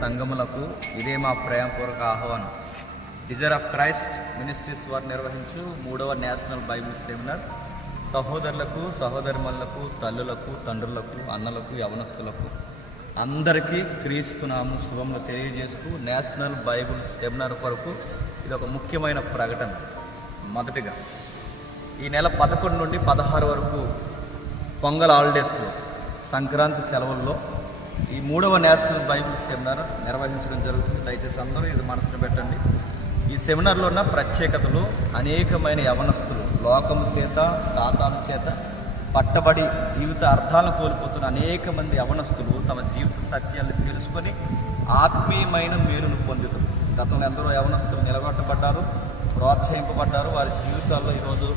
సంఘములకు ఇదే మా ప్రేమపూర్వక ఆహ్వానం. డిజైర్ ఆఫ్ క్రైస్ట్ మినిస్ట్రీస్ వారు నిర్వహించు 3వ నేషనల్ బైబిల్ సెమినార్ సహోదరులకు, సహోదరిమణులకు, తల్లులకు, తండ్రులకు, అన్నలకు, యవనస్తులకు అందరికీ క్రీస్తునామం శుభములు తెలియజేస్తూ నేషనల్ బైబిల్ సెమినార్ కొరకు ఇది ఒక ముఖ్యమైన ప్రకటన. మొదటిగా ఈ నెల 11 నుండి 16 వరకు పొంగల్ హాలిడేస్లో, సంక్రాంతి సెలవుల్లో ఈ 3వ నేషనల్ బైబిల్ సెమినార్ నిర్వహించడం జరుగుతుంది. దయచేసి అందరూ ఇది మనసులో పెట్టండి. ఈ సెమినార్లో ఉన్న ప్రత్యేకతలు, అనేకమైన యవనస్తులు లోకము చేత, సాతాను చేత పట్టబడి జీవిత అర్థాలను కోల్పోతున్న అనేక మంది యవనస్తులు తమ జీవిత సత్యాన్ని తెలుసుకొని ఆత్మీయమైన మేలును పొందుతారు. గతంలో ఎందరో యవనస్తులు నిలబెట్టబడ్డారు, ప్రోత్సహింపబడ్డారు, వారి జీవితాల్లో ఈరోజు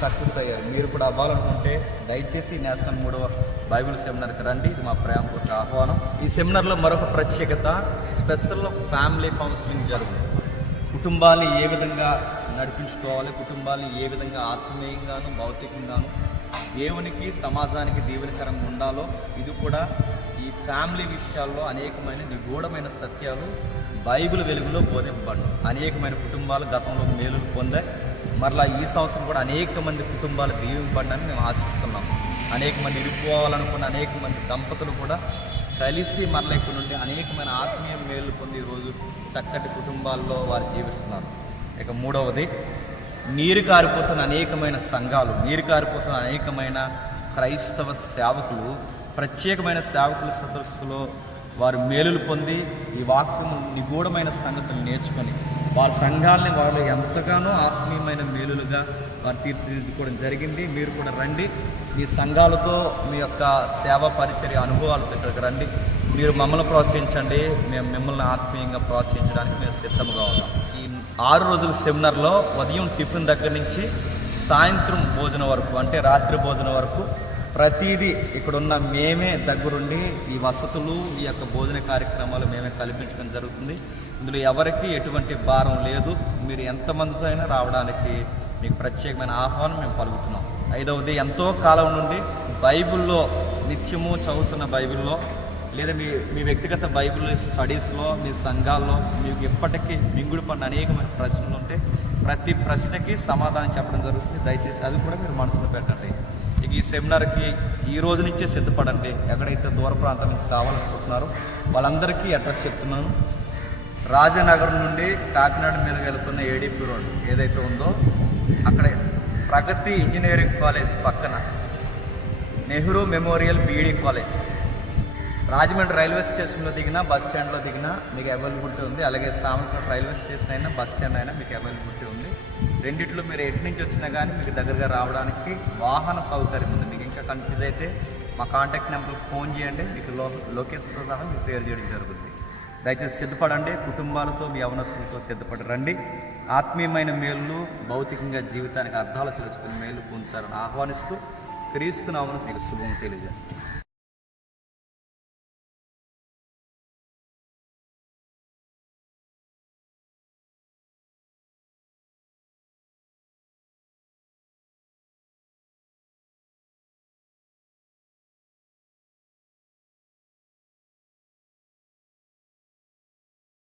సక్సెస్ అయ్యారు. మీరు కూడా అవ్వాలనుకుంటే దయచేసి నేషనల్ 3వ బైబిల్ సెమినార్కి రండి. ఇది మా ప్రేమపూర్వక ఆహ్వానం. ఈ సెమినార్లో మరొక ప్రత్యేకత, స్పెషల్ ఫ్యామిలీ కౌన్సిలింగ్ జరుగుతుంది. కుటుంబాన్ని ఏ విధంగా నడిపించుకోవాలి, కుటుంబాన్ని ఏ విధంగా ఆత్మీయంగాను భౌతికంగాను దేవునికి, సమాజానికి దీవెనకరంగా ఉండాలో, ఇది కూడా ఈ ఫ్యామిలీ విషయాల్లో అనేకమైన నిగూఢమైన సత్యాలు బైబిల్ వెలుగులో బోధింపబడ్డాయి. అనేకమైన కుటుంబాలు గతంలో మేలులు పొందాయి. మరలా ఈ సంవత్సరం కూడా అనేక మంది కుటుంబాలు దీవింపబడ్డాయని మేము ఆశిస్తున్నాం. అనేక మంది ఇరుక్కోవాలనుకున్న అనేక మంది దంపతులు కూడా కలిసి మరలా ఇక్కడ నుండి అనేకమైన ఆత్మీయ మేలు పొంది ఈరోజు చక్కటి కుటుంబాల్లో వారు జీవిస్తున్నారు. ఇక 3వది, నీరు కారిపోతున్న అనేకమైన సంఘాలు, నీరు కారిపోతున్న అనేకమైన క్రైస్తవ సేవకులు, ప్రత్యేకమైన సేవకుల సదస్సులో వారు మేలులు పొంది ఈ వాక్యము నిగూఢమైన సంగతులు నేర్చుకొని వారి సంఘాలని వారు ఎంతగానో ఆత్మీయమైన మేలులుగా వారు తీర్చిదిద్దుకోవడం జరిగింది. మీరు కూడా రండి, మీ సంఘాలతో మీ యొక్క సేవా పరిచర్య అనుభవాలతో ఇక్కడికి రండి. మీరు మమ్మల్ని ప్రోత్సహించండి, మేము మిమ్మల్ని ఆత్మీయంగా ప్రోత్సహించడానికి మేము సిద్ధంగా ఉన్నాం. ఈ 6 రోజుల సెమినార్లో ఉదయం టిఫిన్ దగ్గర నుంచి సాయంత్రం భోజనం వరకు, అంటే రాత్రి భోజనం వరకు ప్రతిదీ ఇక్కడున్న మేమే దగ్గరుండి ఈ వసతులు, ఈ యొక్క భోజన కార్యక్రమాలు మేమే కల్పించడం జరుగుతుంది. ఇందులో ఎవరికి ఎటువంటి భారం లేదు. మీరు ఎంతమందితో అయినా రావడానికి మీకు ప్రత్యేకమైన ఆహ్వానం మేము పలుకుతున్నాం. 5వది, ఎంతో కాలం నుండి బైబిల్లో నిత్యము చదువుతున్న బైబిల్లో లేదా మీ వ్యక్తిగత బైబిల్ స్టడీస్లో, మీ సంఘాల్లో మీకు ఎప్పటికీ మింగుడు పడిన అనేకమైన ప్రశ్నలు ఉంటే ప్రతి ప్రశ్నకి సమాధానం చెప్పడం జరుగుతుంది. దయచేసి అది కూడా మీరు మనసులో పెట్టండి. ఇక ఈ సెమినార్కి ఈ రోజు నుంచే సిద్ధపడండి. ఎక్కడైతే దూర ప్రాంతం నుంచి కావాలనుకుంటున్నారో వాళ్ళందరికీ అడ్రస్ చెప్తున్నాను. రాజనగరం నుండి కాకినాడ మీద వెళుతున్న ఏడీపీ రోడ్ ఏదైతే ఉందో అక్కడ ప్రగతి ఇంజనీరింగ్ కాలేజ్ పక్కన Nehru memorial BEd college, Rajahmundry railway స్టేషన్లో దిగినా, బస్ స్టాండ్లో దిగినా మీకు అవైలబిలిటీ ఉంది. అలాగే సామర్లకోట రైల్వే స్టేషన్ అయినా, బస్ స్టాండ్ అయినా మీకు అవైలబిలిటీ ఉంది. రెండిట్లో మీరు ఎటు నుంచి వచ్చినా కానీ మీకు దగ్గరగా రావడానికి వాహన సౌకర్యం ఉంది. మీకు ఇంకా కన్ఫ్యూజ్ అయితే మా కాంటాక్ట్ నెంబర్కి ఫోన్ చేయండి, మీకు లొకేషన్తో సహా మీకు షేర్ చేయడం జరుగుతుంది. దయచేసి సిద్ధపడండి, కుటుంబాలతో మీ యవనస్తులతో సిద్ధపడి రండి. ఆత్మీయమైన మేలు, భౌతికంగా జీవితానికి అర్థాలు తెలుసుకుని మేలు పొందుతారని ఆహ్వానిస్తూ క్రీస్తునామమున మీకు శుభం తెలియజేస్తాను.